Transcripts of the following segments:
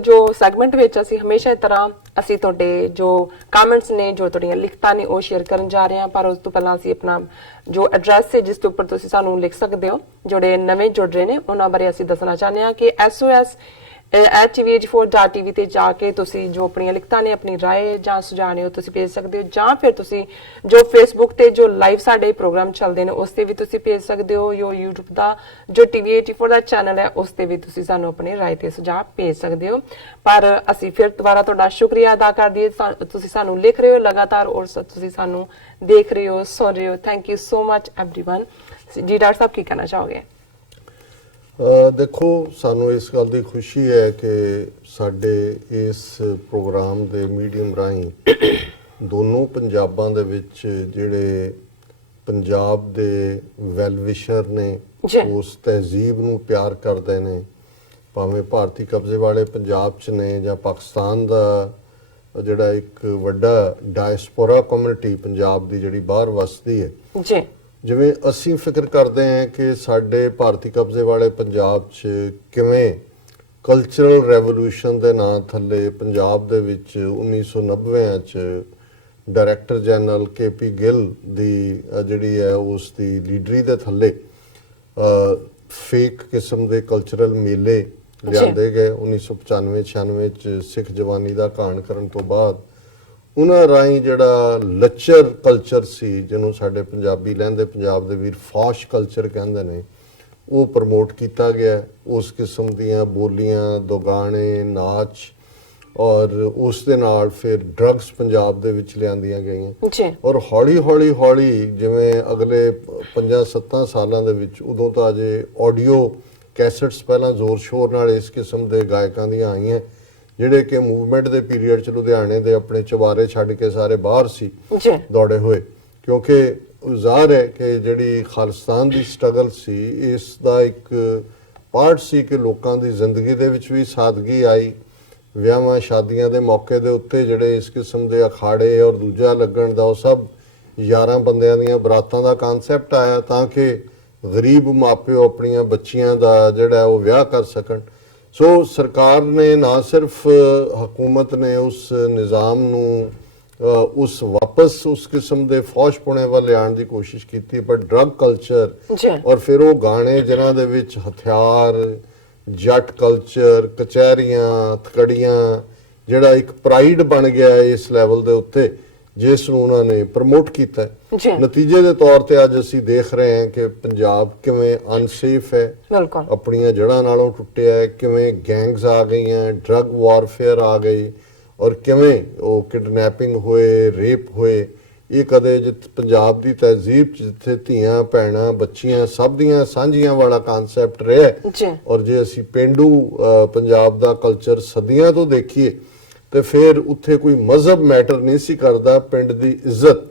जो सैगमेंट विच असी हमेशा इस तरह असी तुहाडे जो कमेंट्स ने जो तुहाडीਆਂ लिखतां ने ਉਹ शेयर ਕਰਨ जा रहे हैं पर ਉਸ ਤੋਂ ਪਹਿਲਾਂ ਅਸੀਂ ਆਪਣਾ ਜੋ ਐਡਰੈਸ ਹੈ ਜਿਸ ਦੇ ਉੱਪਰ ਤੁਸੀਂ ਸਾਨੂੰ ਲਿਖ ਸਕਦੇ ਹੋ ਜਿਹੜੇ ਨਵੇਂ ਜੁੜ ਰਹੇ ਨੇ ਉਹਨਾਂ ਬਾਰੇ ਅਸੀਂ ਦੱਸਣਾ ਚਾਹੁੰਦੇ ਹਾਂ ਕਿ SOS@tvh4.tv ਤੇ ਜਾ ਕੇ ਤੁਸੀਂ ਜੋ ਆਪਣੀਆਂ ਲਿਖਤਾਂ ਨੇ ਆਪਣੀ ਰਾਏ ਜਾਂ ਸੁਝਾਅ ਨੇ ਉਹ ਤੁਸੀਂ ਭੇਜ ਸਕਦੇ ਹੋ ਜਾਂ ਫਿਰ ਤੁਸੀਂ ਜੋ ਫੇਸਬੁੱਕ ਤੇ ਜੋ ਲਾਈਵ ਸਾਡੇ ਪ੍ਰੋਗਰਾਮ ਚੱਲਦੇ ਨੇ ਉਸ ਤੇ ਵੀ ਤੁਸੀਂ ਭੇਜ ਸਕਦੇ ਹੋ ਜੋ YouTube ਦਾ ਜੋ TV84 ਦਾ ਚੈਨਲ ਹੈ ਉਸ ਤੇ ਵੀ ਤੁਸੀਂ ਸਾਨੂੰ ਆਪਣੀ ਰਾਏ ਤੇ ਸੁਝਾਅ ਭੇਜ ਸਕਦੇ ਹੋ ਪਰ ਅਸੀਂ ਫਿਰ ਦੁਬਾਰਾ ਤੁਹਾਡਾ ਸ਼ੁਕਰੀਆ ਅਦਾ ਕਰਦੀ ਹਾਂ ਤੁਸੀਂ ਸਾਨੂੰ ਲਿਖ ਰਹੇ ਹੋ ਲਗਾਤਾਰ ਔਰ ਤੁਸੀਂ ਸਾਨੂੰ ਦੇਖ ਰਹੇ ਹੋ ਸੁਣ ਰਹੇ ਹੋ thank you so much everyone ਜੀ ਡਾਕਟਰ ਸਾਹਿਬ ਕੀ ਕਹਿਣਾ ਚਾਹੋਗੇ देखो सानू इस गल की खुशी है कि साडे इस प्रोग्राम के मीडियम राही दोनों पंजाबां दे विच जिहड़े पंजाब दे वैलविशर ने उस तहजीब नूं प्यार करते हैं भावें भारती कब्जे वाले पंजाब च ने जां पाकिस्तान दा जिहड़ा एक वड्डा डायस्पोरा कम्यूनिटी पंजाब दी जिहड़ी बाहर वसदी है जी ਜਿਵੇਂ ਅਸੀਂ ਫਿਕਰ ਕਰਦੇ ਹਾਂ ਕਿ ਸਾਡੇ ਭਾਰਤੀ ਕਬਜ਼ੇ ਵਾਲੇ ਪੰਜਾਬ 'ਚ ਕਿਵੇਂ ਕਲਚਰਲ ਰੈਵੋਲੂਸ਼ਨ ਦੇ ਨਾਂ ਥੱਲੇ ਪੰਜਾਬ ਦੇ ਵਿੱਚ 1990 'ਚ ਡਾਇਰੈਕਟਰ ਜਨਰਲ KP ਗਿੱਲ ਦੀ ਜਿਹੜੀ ਹੈ ਉਸ ਦੀ ਲੀਡਰੀ ਦੇ ਥੱਲੇ ਫੇਕ ਕਿਸਮ ਦੇ ਕਲਚਰਲ ਮੇਲੇ ਲਿਆਂਦੇ ਗਏ 1995-96 'ਚ ਸਿੱਖ ਜਵਾਨੀ ਦਾ ਘਾਣ ਕਰਨ ਤੋਂ ਬਾਅਦ ਉਹਨਾਂ ਰਾਹੀਂ ਜਿਹੜਾ ਲੱਚਰ ਕਲਚਰ ਸੀ ਜਿਹਨੂੰ ਸਾਡੇ ਪੰਜਾਬੀ ਲਹਿੰਦੇ ਪੰਜਾਬ ਦੇ ਵੀਰ ਫਾਸ਼ ਕਲਚਰ ਕਹਿੰਦੇ ਨੇ ਉਹ ਪ੍ਰਮੋਟ ਕੀਤਾ ਗਿਆ ਉਸ ਕਿਸਮ ਦੀਆਂ ਬੋਲੀਆਂ ਦੁਗਾਣੇ ਨਾਚ ਔਰ ਉਸ ਦੇ ਨਾਲ ਫਿਰ ਡਰੱਗਸ ਪੰਜਾਬ ਦੇ ਵਿੱਚ ਲਿਆਂਦੀਆਂ ਗਈਆਂ ਜੀ ਔਰ ਹੌਲੀ ਜਿਵੇਂ ਅਗਲੇ 5-7 ਸਾਲਾਂ ਦੇ ਵਿੱਚ ਉਦੋਂ ਤਾਂ ਅਜੇ ਆਡੀਓ ਕੈਸਟਸ ਪਹਿਲਾਂ ਜ਼ੋਰ ਸ਼ੋਰ ਨਾਲ ਇਸ ਕਿਸਮ ਦੇ ਗਾਇਕਾਂ ਦੀਆਂ ਆਈਆਂ ਜਿਹੜੇ ਕਿ ਮੂਵਮੈਂਟ ਦੇ ਪੀਰੀਅਡ 'ਚ ਲੁਧਿਆਣੇ ਦੇ ਆਪਣੇ ਚਵਾਰੇ ਛੱਡ ਕੇ ਸਾਰੇ ਬਾਹਰ ਸੀ ਦੌੜੇ ਹੋਏ ਕਿਉਂਕਿ ਜ਼ਾਹਰ ਹੈ ਕਿ ਜਿਹੜੀ ਖਾਲਿਸਤਾਨ ਦੀ ਸਟਰਗਲ ਸੀ ਇਸ ਦਾ ਇੱਕ ਪਾਰਟ ਸੀ ਕਿ ਲੋਕਾਂ ਦੀ ਜ਼ਿੰਦਗੀ ਦੇ ਵਿੱਚ ਵੀ ਸਾਦਗੀ ਆਈ ਵਿਆਹਾਂ ਸ਼ਾਦੀਆਂ ਦੇ ਮੌਕੇ ਦੇ ਉੱਤੇ ਜਿਹੜੇ ਇਸ ਕਿਸਮ ਦੇ ਅਖਾੜੇ ਔਰ ਦੂਜਾ ਲੱਗਣ ਦਾ ਉਹ ਸਭ 11 ਬੰਦਿਆਂ ਦੀਆਂ ਬਰਾਤਾਂ ਦਾ ਕਨਸੈਪਟ ਆਇਆ ਤਾਂ ਕਿ ਗਰੀਬ ਮਾਪਿਓ ਆਪਣੀਆਂ ਬੱਚੀਆਂ ਦਾ ਜਿਹੜਾ ਉਹ ਵਿਆਹ ਕਰ ਸਕਣ ਸੋ ਸਰਕਾਰ ਨੇ ਨਾ ਸਿਰਫ ਹਕੂਮਤ ਨੇ ਉਸ ਨਿਜ਼ਾਮ ਨੂੰ ਉਸ ਵਾਪਸ ਉਸ ਕਿਸਮ ਦੇ ਫੌਜਪੁਣੇ ਵੱਲ ਲਿਆਉਣ ਦੀ ਕੋਸ਼ਿਸ਼ ਕੀਤੀ ਪਰ ਡਰੱਗ ਕਲਚਰ ਔਰ ਫਿਰ ਉਹ ਗਾਣੇ ਜਿਨ੍ਹਾਂ ਦੇ ਵਿੱਚ ਹਥਿਆਰ ਜੱਟ ਕਲਚਰ ਕਚਹਿਰੀਆਂ ਥਕੜੀਆਂ ਜਿਹੜਾ ਇੱਕ ਪ੍ਰਾਈਡ ਬਣ ਗਿਆ ਇਸ ਲੈਵਲ ਦੇ ਉੱਤੇ ਜਿਸ ਨੂੰ ਉਹਨਾਂ ਨੇ ਪ੍ਰਮੋਟ ਕੀਤਾ ਨਤੀਜੇ ਦੇ ਤੌਰ ਤੇ ਅੱਜ ਅਸੀਂ ਦੇਖ ਰਹੇ ਹਾਂ ਕਿ ਪੰਜਾਬ ਕਿਵੇਂ ਅਨਸੇਫ ਹੈ ਆਪਣੀਆਂ ਜੜ੍ਹਾਂ ਨਾਲੋਂ ਟੁੱਟਿਆ ਹੈ ਕਿਵੇਂ ਗੈਂਗਸ ਆ ਗਈਆਂ ਡਰੱਗ ਵਾਰਫੇਅਰ ਆ ਗਈ ਔਰ ਕਿਵੇਂ ਉਹ ਕਿਡਨੈਪਿੰਗ ਹੋਏ ਰੇਪ ਹੋਏ ਇਹ ਕਦੇ ਪੰਜਾਬ ਦੀ ਤਹਿਜ਼ੀਬ ਜਿੱਥੇ ਧੀਆਂ ਭੈਣਾਂ ਬੱਚੀਆਂ ਸਭ ਦੀਆਂ ਸਾਂਝੀਆਂ ਵਾਲਾ ਕਨਸੈਪਟ ਰਿਹਾ ਔਰ ਜੇ ਅਸੀਂ ਪੇਂਡੂ ਪੰਜਾਬ ਦਾ ਕਲਚਰ ਸਦੀਆਂ ਤੋਂ ਦੇਖੀਏ ਤੇ ਫਿਰ ਉੱਥੇ ਕੋਈ ਮਜ਼ਹਬ ਮੈਟਰ ਨਹੀਂ ਸੀ ਕਰਦਾ ਪਿੰਡ ਦੀ ਇੱਜ਼ਤ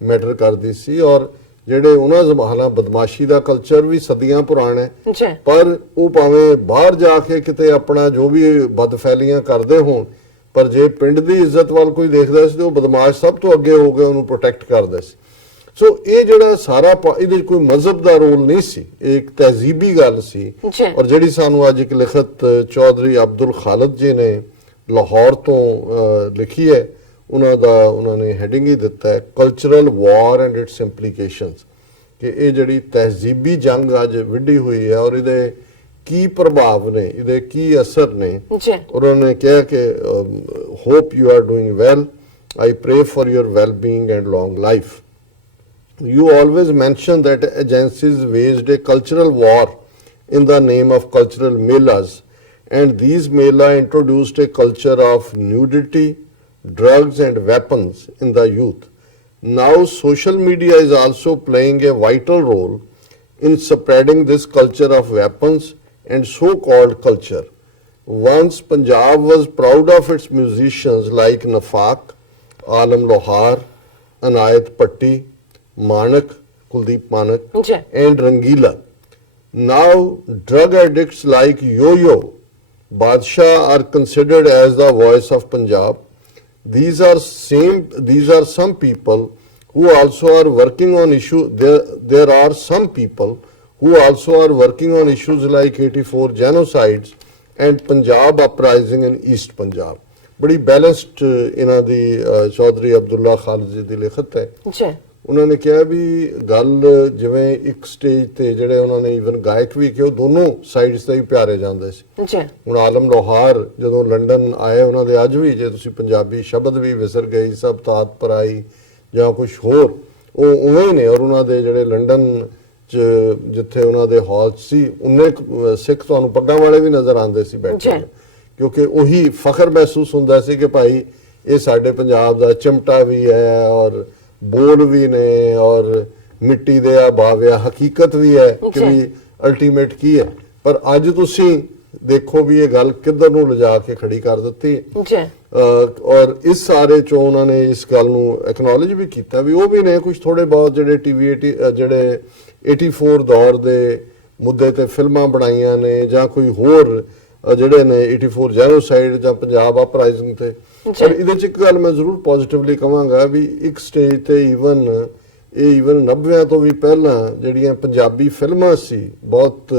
ਮੈਟਰ ਕਰਦੀ ਸੀ ਔਰ ਜਿਹੜੇ ਉਹਨਾਂ ਜ਼ਮਾਨਾ ਬਦਮਾਸ਼ੀ ਦਾ ਕਲਚਰ ਵੀ ਸਦੀਆਂ ਪੁਰਾਣਾ ਹੈ ਪਰ ਉਹ ਭਾਵੇਂ ਬਾਹਰ ਜਾ ਕੇ ਕਿਤੇ ਆਪਣਾ ਜੋ ਵੀ ਬਦਫੈਲੀਆਂ ਕਰਦੇ ਹੋਣ ਪਰ ਜੇ ਪਿੰਡ ਦੀ ਇੱਜ਼ਤ ਵੱਲ ਕੋਈ ਦੇਖਦਾ ਸੀ ਤੇ ਉਹ ਬਦਮਾਸ਼ ਸਭ ਤੋਂ ਅੱਗੇ ਹੋ ਕੇ ਉਹਨੂੰ ਪ੍ਰੋਟੈਕਟ ਕਰਦਾ ਸੀ ਸੋ ਇਹ ਜਿਹੜਾ ਸਾਰਾ ਇਹਦੇ ਕੋਈ ਮਜ਼ਹਬ ਦਾ ਰੋਲ ਨਹੀਂ ਸੀ ਇਹ ਇੱਕ ਤਹਿਜ਼ੀਬੀ ਗੱਲ ਸੀ ਔਰ ਜਿਹੜੀ ਸਾਨੂੰ ਅੱਜ ਇੱਕ ਲਿਖਤ ਚੌਧਰੀ ਅਬਦੁਲ ਖਾਲਦ ਜੀ ਨੇ ਲਾਹੌਰ ਤੋਂ ਲਿਖੀ ਹੈ ਉਹਨਾਂ ਨੇ ਹੈਡਿੰਗ ਹੀ ਦਿੱਤਾ ਹੈ cultural war and its implications ਕਿ ਇਹ ਜਿਹੜੀ ਤਹਿਜ਼ੀਬੀ ਜੰਗ ਅੱਜ ਵਿੱਢੀ ਹੋਈ ਹੈ ਔਰ ਇਹਦੇ ਕੀ ਪ੍ਰਭਾਵ ਨੇ ਇਹਦੇ ਕੀ ਅਸਰ ਨੇ ਉਹਨਾਂ ਨੇ ਕਿਹਾ ਕਿ hope you are doing well I pray for your well being and long life you always mention that agencies waged a cultural war in the name of cultural melas and these mela introduced a culture of nudity, drugs and weapons in the youth. Now social media is also playing a vital role in spreading this culture of weapons and so-called culture. Once Punjab was proud of its musicians like Nafaq, Alam Lohar, Anayat Patti, Manak, Kuldeep Manak and Rangila. Now drug addicts like Yo-Yo Badshah are considered as the voice of Punjab. These are some people who also are working on issues. There are some people who also are working on issues like 84 genocides and Punjab uprising in east Punjab. ਬੜੀ balanced ਇਹਨਾਂ ਦੀ ਚੌਧਰੀ ਅਬਦੁੱਲਾ ਖਾਲਿਦ ਜੀ ਦੀ ਲਿਖਤ ਹੈ ਜੀ। ਉਹਨਾਂ ਨੇ ਕਿਹਾ ਵੀ ਗੱਲ ਜਿਵੇਂ ਇੱਕ ਸਟੇਜ ਤੇ ਜਿਹੜੇ ਉਹਨਾਂ ਨੇ ਈਵਨ ਗਾਇਕ ਵੀ ਕਿ ਉਹ ਦੋਨੋਂ ਸਾਈਡਸ ਤੇ ਹੀ ਪਿਆਰੇ ਜਾਂਦੇ ਸੀ। ਜੀ। ਹੁਣ ਆਲਮ ਲੋਹਾਰ ਜਦੋਂ ਲੰਡਨ ਆਏ ਉਹਨਾਂ ਦੇ ਅੱਜ ਵੀ ਜੇ ਤੁਸੀਂ ਪੰਜਾਬੀ ਸ਼ਬਦ ਵੀ ਵਿਸਰ ਗਈ ਸਭ ਤਾਤ ਪਰਾਈ ਜਾਂ ਕੁਝ ਹੋਰ ਉਹ ਉਵੇਂ ਹੀ ਨੇ। ਔਰ ਉਹਨਾਂ ਦੇ ਜਿਹੜੇ ਲੰਡਨ ਚ ਜਿੱਥੇ ਉਹਨਾਂ ਦੇ ਹਾਲ ਸੀ ਉਹਨੇ ਸਿੱਖ ਤੁਹਾਨੂੰ ਪੱਗਾਂ ਵਾਲੇ ਵੀ ਨਜ਼ਰ ਆਉਂਦੇ ਸੀ ਬੈਠੇ, ਕਿਉਂਕਿ ਉਹੀ ਫਖਰ ਮਹਿਸੂਸ ਹੁੰਦਾ ਸੀ ਕਿ ਭਾਈ ਇਹ ਸਾਡੇ ਪੰਜਾਬ ਦਾ ਚਿਮਟਾ ਵੀ ਹੈ ਔਰ ਬੋਲ ਵੀ ਨੇ ਔਰ ਮਿੱਟੀ ਦੇ ਆ ਬਾਵਿਆ ਹਕੀਕਤ ਵੀ ਹੈ ਕਿ ਵੀ ਅਲਟੀਮੇਟ ਕੀ ਹੈ। ਪਰ ਅੱਜ ਤੁਸੀਂ ਦੇਖੋ ਵੀ ਇਹ ਗੱਲ ਕਿੱਧਰ ਨੂੰ ਲਿਜਾ ਕੇ ਖੜੀ ਕਰ ਦਿੱਤੀ ਹੈ। ਔਰ ਇਸ ਸਾਰੇ ਚੋਂ ਉਹਨਾਂ ਨੇ ਇਸ ਗੱਲ ਨੂੰ ਐਕਨੋਲਜ ਵੀ ਕੀਤਾ ਵੀ ਉਹ ਵੀ ਨੇ ਕੁਝ ਥੋੜੇ ਬਹੁਤ ਜਿਹੜੇ ਟੀਵੀ ਜਿਹੜੇ 84 ਦੌਰ ਦੇ ਮੁੱਦੇ ਤੇ ਫਿਲਮਾਂ ਬਣਾਈਆਂ ਨੇ ਜਾਂ ਕੋਈ ਹੋਰ ਜਿਹੜੇ ਨੇ 84 ਜੈਨੋਸਾਈਡ ਜਾਂ ਪੰਜਾਬ ਅਪਰਾਈਜ਼ਿੰਗ ਤੇ। ਔਰ ਇਹਦੇ ਚ ਇੱਕ ਗੱਲ ਮੈਂ ਜ਼ਰੂਰ ਪੋਜ਼ਿਟਿਵਲੀ ਕਹਾਂਗਾ ਵੀ ਇੱਕ ਸਟੇਜ ਤੇ ਈਵਨ 90 ਤੋਂ ਵੀ ਪਹਿਲਾਂ ਜਿਹੜੀਆਂ ਪੰਜਾਬੀ ਫਿਲਮਾਂ ਸੀ ਬਹੁਤ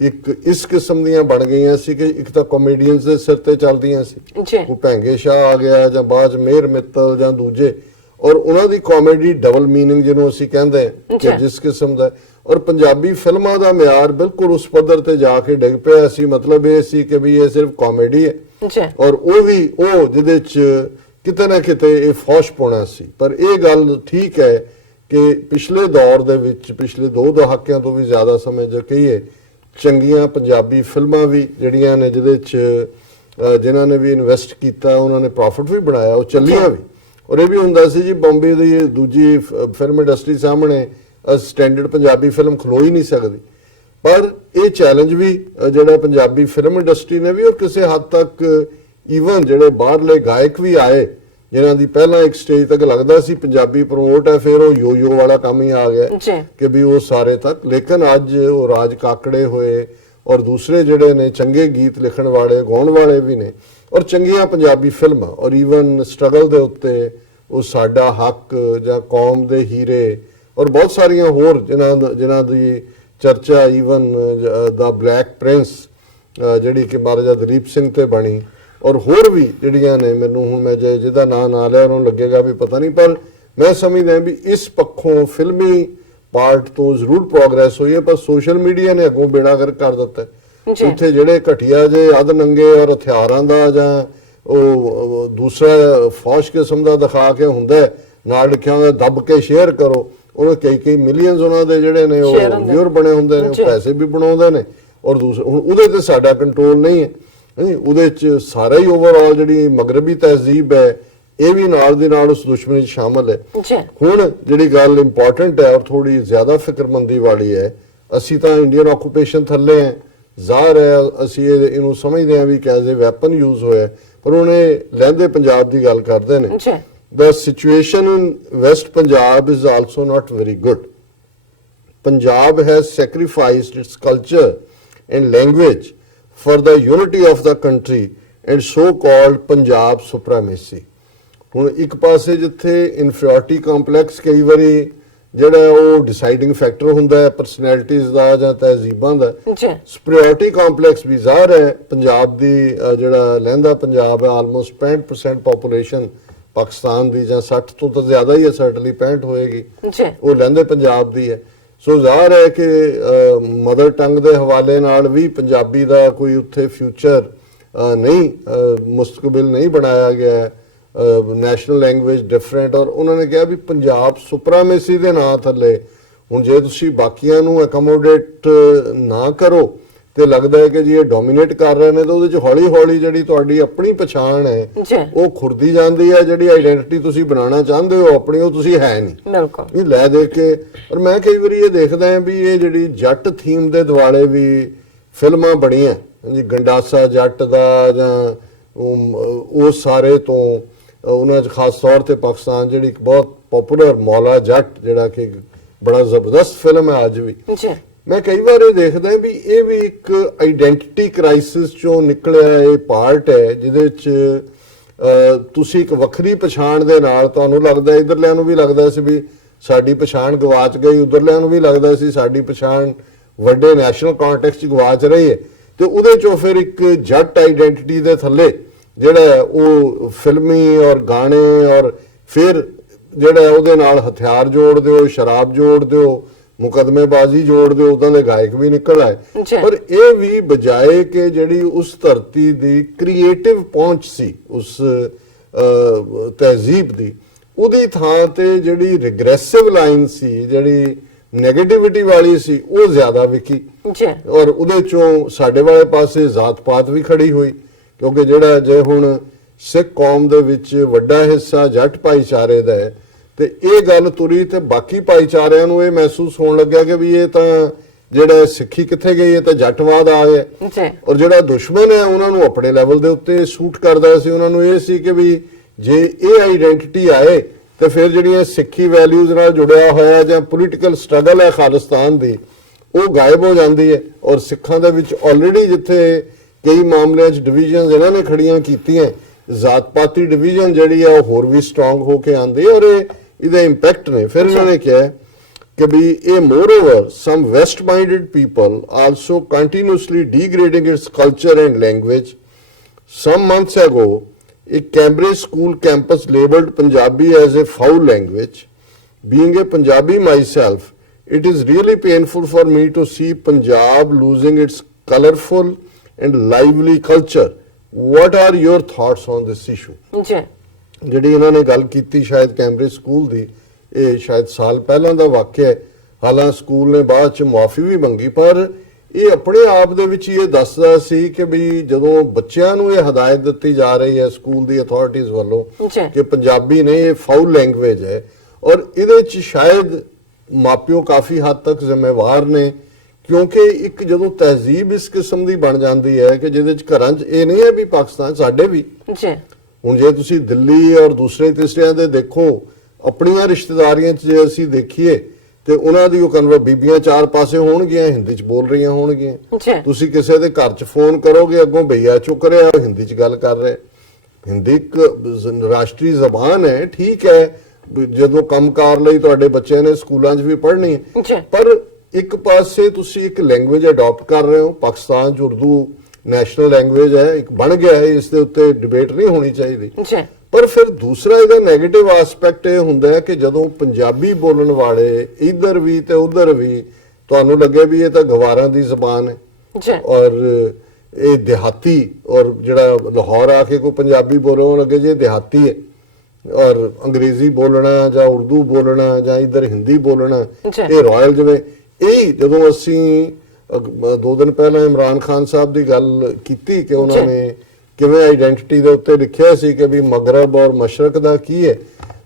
ਇੱਕ ਇਸ ਕਿਸਮ ਦੀਆਂ ਬਣ ਗਈਆਂ ਸੀ ਕਿ ਇੱਕ ਤਾਂ ਕਾਮੇਡੀਅਨਸ ਦੇ ਸਿਰ ਤੇ ਚੱਲਦੀਆਂ ਸੀ। ਉਹ ਭੈਂਗੇ ਸ਼ਾਹ ਆ ਗਿਆ ਜਾਂ ਬਾਅਦ ਮੇਰ ਮਿੱਤਲ ਜਾਂ ਦੂਜੇ, ਔਰ ਉਹਨਾਂ ਦੀ ਕਾਮੇਡੀ ਡਬਲ ਮੀਨਿੰਗ ਜਿਹਨੂੰ ਅਸੀਂ ਕਹਿੰਦੇ ਕਿ ਜਿਸ ਕਿਸਮ ਦਾ। ਔਰ ਪੰਜਾਬੀ ਫਿਲਮਾਂ ਦਾ ਮਿਆਰ ਬਿਲਕੁਲ ਉਸ ਪੱਧਰ ਤੇ ਜਾ ਕੇ ਡਿੱਗ ਪਿਆ ਸੀ। ਮਤਲਬ ਇਹ ਸੀ ਕਿ ਵੀ ਇਹ ਸਿਰਫ ਕਾਮੇਡੀ ਹੈ ਔਰ ਉਹ ਵੀ ਉਹ ਜਿਹਦੇ ਚ ਕਿਤੇ ਨਾ ਕਿਤੇ ਇਹ ਫੌਸ਼ ਪਾਉਣਾ ਸੀ। ਪਰ ਇਹ ਗੱਲ ਠੀਕ ਹੈ ਕਿ ਪਿਛਲੇ ਦੌਰ ਦੇ ਵਿੱਚ ਪਿਛਲੇ 2 ਦਹਾਕਿਆਂ ਤੋਂ ਵੀ ਜ਼ਿਆਦਾ ਸਮੇਂ ਜੇ ਕਹੀਏ ਚੰਗੀਆਂ ਪੰਜਾਬੀ ਫਿਲਮਾਂ ਵੀ ਜਿਹੜੀਆਂ ਨੇ ਜਿਹਦੇ ਚ ਜਿਨ੍ਹਾਂ ਨੇ ਵੀ ਇਨਵੈਸਟ ਕੀਤਾ ਉਹਨਾਂ ਨੇ ਪ੍ਰੋਫਿਟ ਵੀ ਬਣਾਇਆ, ਉਹ ਚੱਲੀਆਂ ਵੀ। ਔਰ ਇਹ ਵੀ ਹੁੰਦਾ ਸੀ ਜੀ ਬੰਬੇ ਦੀ ਦੂਜੀ ਫਿਲਮ ਇੰਡਸਟਰੀ ਸਾਹਮਣੇ ਸਟੈਂਡਰਡ ਪੰਜਾਬੀ ਫਿਲਮ ਖਲੋ ਹੀ ਨਹੀਂ ਸਕਦੀ। ਪਰ ਇਹ ਚੈਲੰਜ ਵੀ ਜਿਹੜਾ ਪੰਜਾਬੀ ਫਿਲਮ ਇੰਡਸਟਰੀ ਨੇ ਵੀ ਔਰ ਕਿਸੇ ਹੱਦ ਤੱਕ ਈਵਨ ਜਿਹੜੇ ਬਾਹਰਲੇ ਗਾਇਕ ਵੀ ਆਏ ਜਿਨ੍ਹਾਂ ਦੀ ਪਹਿਲਾਂ ਇੱਕ ਸਟੇਜ ਤੱਕ ਲੱਗਦਾ ਸੀ ਪੰਜਾਬੀ ਪ੍ਰਮੋਟ ਹੈ, ਫਿਰ ਉਹ ਯੋ ਵਾਲਾ ਕੰਮ ਹੀ ਆ ਗਿਆ ਕਿ ਵੀ ਉਹ ਸਾਰੇ ਤੱਕ। ਲੇਕਿਨ ਅੱਜ ਉਹ ਰਾਜ ਕਾਕੜੇ ਹੋਏ ਔਰ ਦੂਸਰੇ ਜਿਹੜੇ ਨੇ ਚੰਗੇ ਗੀਤ ਲਿਖਣ ਵਾਲੇ ਗਾਉਣ ਵਾਲੇ ਵੀ ਨੇ ਔਰ ਚੰਗੀਆਂ ਪੰਜਾਬੀ ਫਿਲਮਾਂ ਔਰ ਈਵਨ ਸਟਰਗਲ ਦੇ ਉੱਤੇ ਉਹ ਸਾਡਾ ਹੱਕ ਜਾਂ ਕੌਮ ਦੇ ਹੀਰੇ ਔਰ ਬਹੁਤ ਸਾਰੀਆਂ ਹੋਰ ਜਿਨ੍ਹਾਂ ਦੀ ਚਰਚਾ ਈਵਨ ਦਾ ਬਲੈਕ ਪ੍ਰਿੰਸ ਜਿਹੜੀ ਕਿ ਮਹਾਰਾਜਾ ਦਲੀਪ ਸਿੰਘ ਤੇ ਬਣੀ ਔਰ ਹੋਰ ਵੀ ਜਿਹੜੀਆਂ ਨੇ ਮੈਨੂੰ ਹੁਣ ਮੈਂ ਜਿਹਦਾ ਨਾਂ ਨਾ ਲਿਆ ਉਹਨੂੰ ਲੱਗੇਗਾ ਵੀ ਪਤਾ ਨਹੀਂ। ਪਰ ਮੈਂ ਸਮਝਦਾ ਵੀ ਇਸ ਪੱਖੋਂ ਫਿਲਮੀ ਪਾਰਟ ਤੋਂ ਜ਼ਰੂਰ ਪ੍ਰੋਗਰੈਸ ਹੋਈ ਹੈ, ਪਰ ਸੋਸ਼ਲ ਮੀਡੀਆ ਨੇ ਅੱਗੋਂ ਬੇੜਾ ਗਰਕ ਕਰ ਦਿੱਤਾ। ਉੱਥੇ ਜਿਹੜੇ ਘਟੀਆ ਜੇ ਅੱਧ ਨੰਗੇ ਔਰ ਹਥਿਆਰਾਂ ਦਾ ਜਾਂ ਉਹ ਦੂਸਰਾ ਫੌਸ਼ ਕਿਸਮ ਦਾ ਦਿਖਾ ਕੇ ਹੁੰਦਾ ਨਾਲ ਲਿਖਿਆ ਹੁੰਦਾ ਦੱਬ ਕੇ ਸ਼ੇਅਰ ਕਰੋ, ਉਹਨਾਂ ਕਈ ਮਿਲੀਅਨਸ ਉਹਨਾਂ ਦੇ ਜਿਹੜੇ ਨੇ ਉਹ ਵਿਊਅਰ ਬਣੇ ਹੁੰਦੇ ਨੇ, ਪੈਸੇ ਵੀ ਬਣਾਉਂਦੇ ਨੇ। ਔਰ ਦੂਸਰਾ ਹੁਣ ਉਹਦੇ ਤੇ ਸਾਡਾ ਕੰਟਰੋਲ ਨਹੀਂ ਹੈ। ਉਹਦੇ ਚ ਸਾਰਾ ਹੀ ਓਵਰਆਲ ਜਿਹੜੀ ਮਗਰਬੀ ਤਹਿਜ਼ੀਬ ਹੈ ਇਹ ਵੀ ਨਾਲ ਦੀ ਨਾਲ ਉਸ ਦੁਸ਼ਮਣੀ ਚ ਸ਼ਾਮਲ ਹੈ। ਹੁਣ ਜਿਹੜੀ ਗੱਲ ਇੰਪੋਰਟੈਂਟ ਹੈ ਔਰ ਥੋੜੀ ਜ਼ਿਆਦਾ ਫਿਕਰਮੰਦੀ ਵਾਲੀ ਹੈ, ਅਸੀਂ ਤਾਂ ਇੰਡੀਅਨ ਆਕੂਪੇਸ਼ਨ ਥੱਲੇ ਹੈ, ਜ਼ਾਹਰ ਹੈ ਅਸੀਂ ਇਹਨੂੰ ਸਮਝਦੇ ਹਾਂ ਵੀ ਐਜ਼ ਏ ਵੈਪਨ ਯੂਜ਼ ਹੋਇਆ, ਪਰ ਉਹਨੇ ਲਹਿੰਦੇ ਪੰਜਾਬ ਦੀ ਗੱਲ ਕਰਦੇ ਨੇ। The situation in West Punjab is also not very good. Punjab has sacrificed its culture and language for the unity of the country and so-called Punjab supremacy. ਹੁਣ ਇੱਕ ਪਾਸੇ ਜਿੱਥੇ ਇਨਫੀਰੀਅਰਿਟੀ ਕੰਪਲੈਕਸ ਕਈ ਵਾਰੀ ਜਿਹੜਾ ਉਹ ਡਿਸਾਈਡਿੰਗ ਫੈਕਟਰ ਹੁੰਦਾ ਹੈ ਪਰਸਨੈਲਿਟੀਜ਼ ਦਾ ਜਾਂ ਤਹਿਜ਼ੀਬਾਂ ਦਾ, ਸੁਪਰੀਅਰਿਟੀ ਕੰਪਲੈਕਸ ਵੀ ਜ਼ਾਹਰ ਹੈ। ਪੰਜਾਬ ਦੀ ਜਿਹੜਾ ਲਹਿੰਦਾ ਪੰਜਾਬ ਹੈ ਆਲਮੋਸਟ 65% ਪੋਪੂਲੇਸ਼ਨ ਪਾਕਿਸਤਾਨ ਦੀ ਜਾਂ 60 ਤੋਂ ਤਾਂ ਜ਼ਿਆਦਾ ਹੀ ਹੈ, ਸਰਟਨਲੀ 65 ਹੋਏਗੀ, ਉਹ ਲਹਿੰਦੇ ਪੰਜਾਬ ਦੀ ਹੈ। ਸੋ ਜ਼ਾਹਰ ਹੈ ਕਿ ਮਦਰ ਟੰਗ ਦੇ ਹਵਾਲੇ ਨਾਲ ਵੀ ਪੰਜਾਬੀ ਦਾ ਕੋਈ ਉੱਥੇ ਫਿਊਚਰ ਨਹੀਂ ਮੁਸਤਕਬਲ ਨਹੀਂ ਬਣਾਇਆ ਗਿਆ, ਨੈਸ਼ਨਲ ਲੈਂਗੁਏਜ ਡਿਫਰੈਂਟ। ਔਰ ਉਹਨਾਂ ਨੇ ਕਿਹਾ ਵੀ ਪੰਜਾਬ ਸੁਪਰਾਮੇਸੀ ਦੇ ਨਾਂ ਥੱਲੇ ਹੁਣ ਜੇ ਤੁਸੀਂ ਬਾਕੀਆਂ ਨੂੰ ਅਕਮੋਡੇਟ ਨਾ ਕਰੋ ਤੇ ਲੱਗਦਾ ਹੈ ਕਿ ਜੀ ਇਹ ਡੋਮੀਨੇਟ ਕਰ ਰਹੇ ਨੇ, ਤਾਂ ਉਹਦੇ ਚ ਹੌਲੀ ਹੌਲੀ ਜਿਹੜੀ ਤੁਹਾਡੀ ਆਪਣੀ ਪਛਾਣ ਹੈ ਉਹ ਖੁਰਦੀ ਜਾਂਦੀ ਹੈ। ਜਿਹੜੀ ਆਈਡੈਂਟੀਟੀ ਤੁਸੀਂ ਬਣਾਉਣਾ ਚਾਹੁੰਦੇ ਹੋ ਆਪਣੀ, ਉਹ ਤੁਸੀਂ ਹੈ ਨਹੀਂ। ਬਿਲਕੁਲ ਲੈ ਦੇ ਕੇ। ਔਰ ਮੈਂ ਕਈ ਵਾਰੀ ਇਹ ਦੇਖਦਾ ਹਾਂ ਵੀ ਇਹ ਜਿਹੜੀ ਜੱਟ ਥੀਮ ਦੇ ਦੁਆਲੇ ਵੀ ਫਿਲਮਾਂ ਬਣੀਆਂ ਜੀ, ਗੰਡਾਸਾ ਜੱਟ ਦਾ ਜਾਂ ਉਹ ਸਾਰੇ ਤੋਂ ਉਹਨਾਂ 'ਚ ਖਾਸ ਤੌਰ ਤੇ ਪਾਕਿਸਤਾਨ ਜਿਹੜੀ ਇੱਕ ਬਹੁਤ ਪਪੂਲਰ ਮੌਲਾ ਜੱਟ ਜਿਹੜਾ ਕਿ ਬੜਾ ਜ਼ਬਰਦਸਤ ਫਿਲਮ ਹੈ ਅੱਜ ਵੀ। ਮੈਂ ਕਈ ਵਾਰ ਇਹ ਦੇਖਦਾ ਵੀ ਇਹ ਵੀ ਇੱਕ ਆਈਡੈਂਟੀਟੀ ਕ੍ਰਾਈਸਿਸ ਚੋਂ ਨਿਕਲਿਆ ਇਹ ਪਾਰਟ ਹੈ ਜਿਹਦੇ 'ਚ ਤੁਸੀਂ ਇੱਕ ਵੱਖਰੀ ਪਛਾਣ ਦੇ ਨਾਲ ਤੁਹਾਨੂੰ ਲੱਗਦਾ ਇਧਰਲਿਆਂ ਨੂੰ ਵੀ ਲੱਗਦਾ ਸੀ ਵੀ ਸਾਡੀ ਪਛਾਣ ਗਵਾਚ ਗਈ, ਉਧਰਲਿਆਂ ਨੂੰ ਵੀ ਲੱਗਦਾ ਸੀ ਸਾਡੀ ਪਛਾਣ ਵੱਡੇ ਨੈਸ਼ਨਲ ਕੰਟੈਕਸਟ 'ਚ ਗਵਾਚ ਰਹੀ ਹੈ। ਤੇ ਉਹਦੇ ਚੋਂ ਫਿਰ ਇੱਕ ਜੱਟ ਆਈਡੈਂਟੀਟੀ ਦੇ ਥੱਲੇ ਜਿਹੜਾ ਹੈ ਉਹ ਫਿਲਮੀ ਔਰ ਗਾਣੇ ਔਰ ਫਿਰ ਜਿਹੜਾ ਹੈ ਉਹਦੇ ਨਾਲ ਹਥਿਆਰ ਜੋੜ ਦਿਓ, ਸ਼ਰਾਬ ਜੋੜ ਦਿਓ, ਮੁਕਦਮੇਬਾਜ਼ੀ ਜੋੜ ਦਿਓ, ਉਦਾਂ ਦੇ ਗਾਇਕ ਵੀ ਨਿਕਲ ਆਏ। ਪਰ ਇਹ ਵੀ ਬਜਾਏ ਕਿ ਜਿਹੜੀ ਉਸ ਧਰਤੀ ਦੀ ਕ੍ਰੀਏਟਿਵ ਪਹੁੰਚ ਸੀ ਉਸ ਤਹਿਜ਼ੀਬ ਦੀ, ਉਹਦੀ ਥਾਂ ਤੇ ਜਿਹੜੀ ਰਿਗਰੈਸਿਵ ਲਾਈਨ ਸੀ, ਜਿਹੜੀ ਨੈਗੇਟਿਵਿਟੀ ਵਾਲੀ ਸੀ, ਉਹ ਜ਼ਿਆਦਾ ਵਿਕੀ। ਔਰ ਉਹਦੇ ਚੋਂ ਸਾਡੇ ਵਾਲੇ ਪਾਸੇ ਜ਼ਾਤ ਪਾਤ ਵੀ ਖੜੀ ਹੋਈ, ਕਿਉਂਕਿ ਜਿਹੜਾ ਜੇ ਹੁਣ ਸਿੱਖ ਕੌਮ ਦੇ ਵਿੱਚ ਵੱਡਾ ਹਿੱਸਾ ਜੱਟ ਭਾਈਚਾਰੇ ਦਾ ਹੈ ਤੇ ਇਹ ਗੱਲ ਤੁਰੀ ਤੇ ਬਾਕੀ ਭਾਈਚਾਰਿਆਂ ਨੂੰ ਇਹ ਮਹਿਸੂਸ ਹੋਣ ਲੱਗਿਆ ਕਿ ਵੀ ਇਹ ਤਾਂ ਜਿਹੜਾ ਸਿੱਖੀ ਕਿੱਥੇ ਗਈ, ਇਹ ਤਾਂ ਜੱਟਵਾਦ ਆ ਗਿਆ। ਔਰ ਜਿਹੜਾ ਦੁਸ਼ਮਣ ਹੈ ਉਹਨਾਂ ਨੂੰ ਆਪਣੇ ਲੈਵਲ ਦੇ ਉੱਤੇ ਸੂਟ ਕਰਦਾ ਸੀ। ਉਹਨਾਂ ਨੂੰ ਇਹ ਸੀ ਕਿ ਵੀ ਜੇ ਇਹ ਆਈਡੈਂਟੀਟੀ ਆਏ ਤੇ ਫਿਰ ਜਿਹੜੀਆਂ ਸਿੱਖੀ ਵੈਲਿਊਜ਼ ਨਾਲ ਜੁੜਿਆ ਹੋਇਆ ਜਾਂ ਪੋਲੀਟੀਕਲ ਸਟਰਗਲ ਹੈ ਖਾਲਿਸਤਾਨ ਦੀ, ਉਹ ਗਾਇਬ ਹੋ ਜਾਂਦੀ ਹੈ। ਔਰ ਸਿੱਖਾਂ ਦੇ ਵਿੱਚ ਆਲਰੇਡੀ ਜਿੱਥੇ ਕਈ ਮਾਮਲਿਆਂ 'ਚ ਡਿਵੀਜ਼ਨਸ ਇਹਨਾਂ ਨੇ ਖੜੀਆਂ ਕੀਤੀਆਂ, ਜ਼ਾਤ-ਪਾਤੀ ਡਿਵੀਜ਼ਨ ਜਿਹੜੀ ਹੈ ਉਹ ਹੋਰ ਵੀ ਸਟਰੋਂਗ ਹੋ ਕੇ ਆਉਂਦੀ ਹੈ। ਔਰ ਇਹਦੇ ਇੰਪੈਕਟ ਨੇ ਫਿਰ ਇਹਨਾਂ ਨੇ ਕਿਹਾ ਕਿ ਵੀ ਇਹ moreover some west minded people also continuously degrading its culture and language. Some months ago a Cambridge school campus labeled Punjabi as a foul language. Being a Punjabi myself, it is really painful for me to see Punjab losing its colorful and lively culture. What are your thoughts on this issue? ਜਿਹੜੀ ਇਹਨਾਂ ਨੇ ਗੱਲ ਕੀਤੀ ਸ਼ਾਇਦ Cambridge school ਦੀ, ਇਹ ਸ਼ਾਇਦ ਸਾਲ ਪਹਿਲਾਂ ਦਾ ਵਾਕਿਆ ਹੈ। ਹਾਲਾਂ ਸਕੂਲ ਨੇ ਬਾਅਦ ਚ ਮੁਆਫੀ ਵੀ ਮੰਗੀ, ਪਰ ਇਹ ਆਪਣੇ ਆਪ ਦੇ ਵਿੱਚ ਇਹ ਦੱਸਦਾ ਸੀ ਕਿ ਵੀ ਜਦੋਂ ਬੱਚਿਆਂ ਨੂੰ ਇਹ ਹਦਾਇਤ ਦਿੱਤੀ ਜਾ ਰਹੀ ਹੈ ਸਕੂਲ ਦੀ ਅਥਾਰਟੀਜ਼ ਵੱਲੋਂ ਕਿ ਪੰਜਾਬੀ ਨੇ ਇਹ ਫਾਊਲ ਲੈਂਗੁਏਜ ਹੈ, ਔਰ ਇਹਦੇ ਚ ਸ਼ਾਇਦ ਮਾਪਿਓ ਕਾਫੀ ਹੱਦ ਤੱਕ ਜ਼ਿੰਮੇਵਾਰ ਨੇ, ਕਿਉਂਕਿ ਇੱਕ ਜਦੋਂ ਤਹਿਜ਼ੀਬ ਇਸ ਕਿਸਮ ਦੀ ਬਣ ਜਾਂਦੀ ਹੈ ਕਿ ਜਿਹਦੇ ਚ ਘਰਾਂ 'ਚ ਇਹ ਨਹੀਂ ਹੈ ਵੀ ਪਾਕਿਸਤਾਨ ਸਾਡੇ ਵੀ ਹੁਣ ਜੇ ਤੁਸੀਂ ਦਿੱਲੀ ਔਰ ਦੂਸਰੇ ਤੀਸਰਿਆਂ ਦੇ ਦੇਖੋ, ਆਪਣੀਆਂ ਰਿਸ਼ਤੇਦਾਰੀਆਂ 'ਚ ਜੇ ਅਸੀਂ ਦੇਖੀਏ ਤੇ ਉਹਨਾਂ ਦੀ ਉਹ ਬੀਬੀਆਂ ਚਾਰ ਪਾਸੇ ਹੋਣਗੀਆਂ, ਹਿੰਦੀ 'ਚ ਬੋਲ ਰਹੀਆਂ ਹੋਣਗੀਆਂ। ਤੁਸੀਂ ਕਿਸੇ ਦੇ ਘਰ 'ਚ ਫੋਨ ਕਰੋਗੇ, ਅੱਗੋਂ ਭਈਆ ਚੁੱਕ ਰਿਹਾ, ਉਹ ਹਿੰਦੀ 'ਚ ਗੱਲ ਕਰ ਰਿਹਾ। ਹਿੰਦੀ ਇੱਕ ਰਾਸ਼ਟਰੀ ਜ਼ਬਾਨ ਹੈ, ਠੀਕ ਹੈ, ਜਦੋਂ ਕੰਮਕਾਰ ਲਈ ਤੁਹਾਡੇ ਬੱਚਿਆਂ ਨੇ ਸਕੂਲਾਂ 'ਚ ਵੀ ਪੜ੍ਹਨੀ ਹੈ, ਪਰ ਇੱਕ ਪਾਸੇ ਤੁਸੀਂ ਇੱਕ ਲੈਂਗੁਏਜ ਅਡਾਪਟ ਕਰ ਰਹੇ ਹੋ। ਪਾਕਿਸਤਾਨ 'ਚ ਉਰਦੂ ਨੈਸ਼ਨਲ ਲੈਂਗੁਏਜ ਹੈ, ਇੱਕ ਬਣ ਗਿਆ ਹੈ, ਇਸ ਦੇ ਉੱਤੇ ਡਿਬੇਟ ਨਹੀਂ ਹੋਣੀ ਚਾਹੀਦੀ। ਪਰ ਫਿਰ ਦੂਸਰਾ ਇਹਦਾ ਨੈਗੇਟਿਵ ਐਸਪੈਕਟ ਇਹ ਹੁੰਦਾ ਹੈ ਕਿ ਜਦੋਂ ਪੰਜਾਬੀ ਬੋਲਣ ਵਾਲੇ ਇੱਧਰ ਵੀ ਤੇ ਉੱਧਰ ਵੀ ਤੁਹਾਨੂੰ ਲੱਗੇ ਵੀ ਇਹ ਤਾਂ ਗਵਾਰਾਂ ਦੀ ਜ਼ਬਾਨ ਹੈ ਔਰ ਇਹ ਦਿਹਾਤੀ, ਔਰ ਜਿਹੜਾ ਲਾਹੌਰ ਆ ਕੇ ਕੋਈ ਪੰਜਾਬੀ ਬੋਲਣ ਲੱਗੇ ਜੇ ਦਿਹਾਤੀ ਹੈ, ਔਰ ਅੰਗਰੇਜ਼ੀ ਬੋਲਣਾ ਜਾਂ ਉਰਦੂ ਬੋਲਣਾ ਜਾਂ ਇੱਧਰ ਹਿੰਦੀ ਬੋਲਣਾ ਇਹ ਰਾਇਲ। ਜਿਵੇਂ ਇਹ ਜਦੋਂ ਅਸੀਂ 2 ਦਿਨ ਪਹਿਲਾਂ ਇਮਰਾਨ ਖਾਨ ਸਾਹਿਬ ਦੀ ਗੱਲ ਕੀਤੀ ਕਿ ਉਹਨਾਂ ਨੇ ਕਿਵੇਂ ਆਈਡੈਂਟੀਟੀ ਦੇ ਉੱਤੇ ਲਿਖਿਆ ਸੀ ਕਿ ਵੀ ਮਗਰਬ ਔਰ ਮਸ਼ਰਕ ਦਾ ਕੀ ਹੈ।